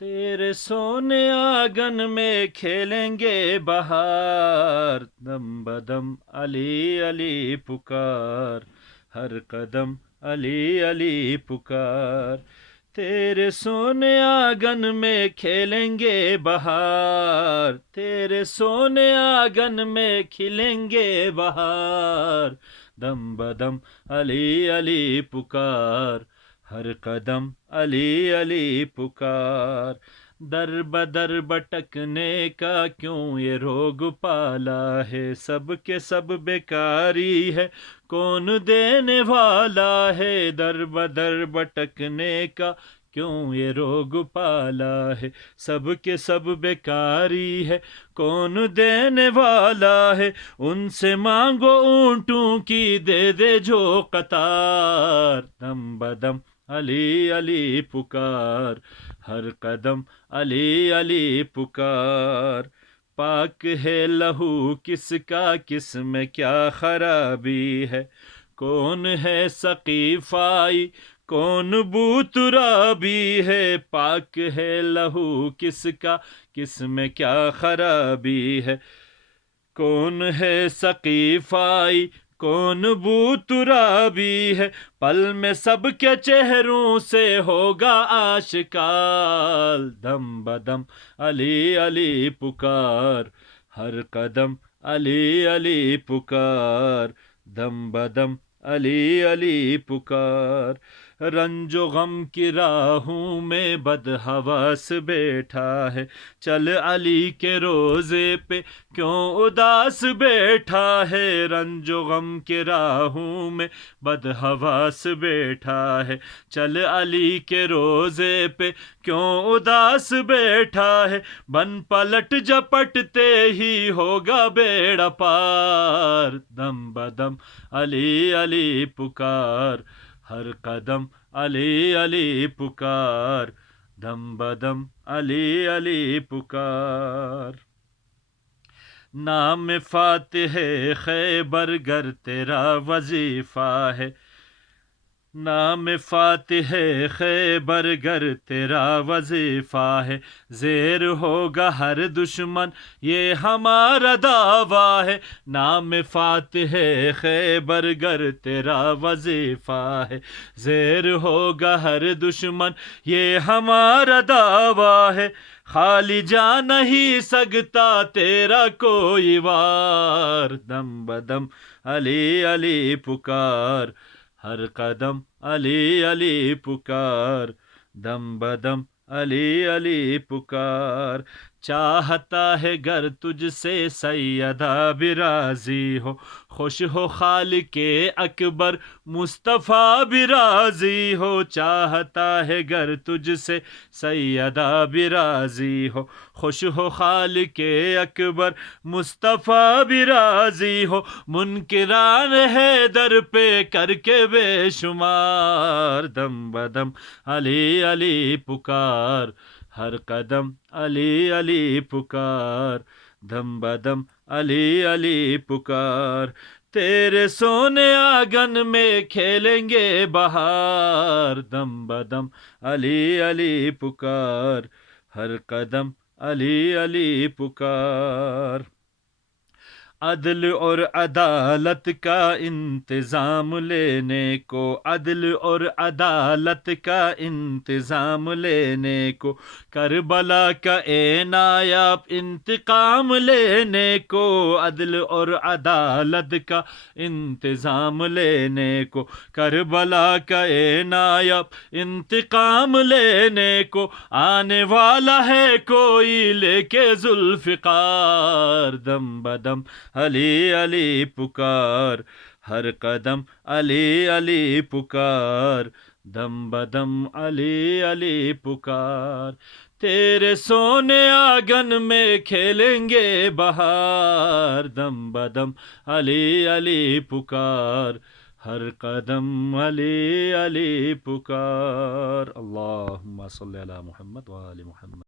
تیرے سونے آنگن میں کھیلیں گے بہار، دم بدم علی علی پکار، ہر قدم علی علی پکار۔ تیرے سونے آنگن میں کھیلیں گے بہار، تیرے سونے آنگن میں کھلیں گے بہار، دم بدم علی علی پکار، ہر قدم علی علی پکار۔ در بدر بٹکنے کا کیوں یہ روگ پالا ہے، سب کے سب بیکاری ہے کون دینے والا ہے۔ در بدر بٹکنے کا کیوں یہ روگ پالا ہے، سب کے سب بیکاری ہے کون دینے والا ہے۔ ان سے مانگو اونٹوں کی دے دے جو قطار، دم بدم علی علی پکار، ہر قدم علی علی پکار۔ پاک ہے لہو کس کا، کس میں کیا خرابی ہے، کون ہے سقیفائی کون بو ترابی ہے۔ پاک ہے لہو کس کا، کس میں کیا خرابی ہے، کون ہے سقیفائی کون بو ترابی ہے۔ پل میں سب کے چہروں سے ہوگا آشکار، دم بدم علی علی پکار، ہر قدم علی علی پکار، دم بدم علی علی پکار۔ رنج و غم کی راہوں میں بدحواس بیٹھا ہے، چل علی کے روضے پہ کیوں اداس بیٹھا ہے۔ رنج و غم کے راہوں میں بدحواس بیٹھا ہے، چل علی کے روضے پہ کیوں اداس بیٹھا ہے۔ بن پلٹ جپٹتے ہی ہوگا بیڑا پار، دم بدم علی علی پکار، ہر قدم علی علی پکار، دم بدم علی علی پکار۔ نام فاتح خیبر گر تیرا وظیفہ ہے، نام فاتح خیبر گر تیرا وظیفہ ہے، زیر ہوگا ہر دشمن یہ ہمارا دعویٰ ہے۔ نام فاتح خیبر گر تیرا وظیفہ ہے، زیر ہوگا ہر دشمن یہ ہمارا دعویٰ ہے۔ خالی جا نہیں سکتا تیرا کوئی وار، دم بدم علی علی پکار، ہر قدم علی علی پکار، دم بدم علی علی پکار۔ چاہتا ہے گر تجھ سے سیدہ بھی راضی ہو، خوش ہو خالق اکبر مصطفیٰ بھی راضی ہو۔ چاہتا ہے گر تجھ سے سیدہ بھی راضی ہو، خوش ہو خالق اکبر مصطفیٰ بھی راضی ہو۔ منکران حیدر پہ کر کے بے شمار، دم بدم علی علی پکار، ہر قدم علی علی پکار، دم بدم علی علی پکار۔ تیرے سونے آنگن میں کھیلیں گے بہار، دم بدم علی علی پکار، ہر قدم علی علی پکار۔ عدل اور عدالت کا انتظام لینے کو، عدل اور عدالت کا انتظام لینے کو، کربلا کا اے نایاب انتقام لینے کو۔ عدل اور عدالت کا انتظام لینے کو، کربلا کا اے نایاب انتقام لینے کو، آنے والا ہے کوئی لے کے ذوالفقار، دم بدم علی علی پکار، ہر قدم علی علی پکار، دم بدم علی علی پکار۔ تیرے سونے آنگن میں کھیلیں گے بہار، دم بدم علی علی پکار، ہر قدم علی علی پکار۔ اللہم صلی علی محمد وآل محمد۔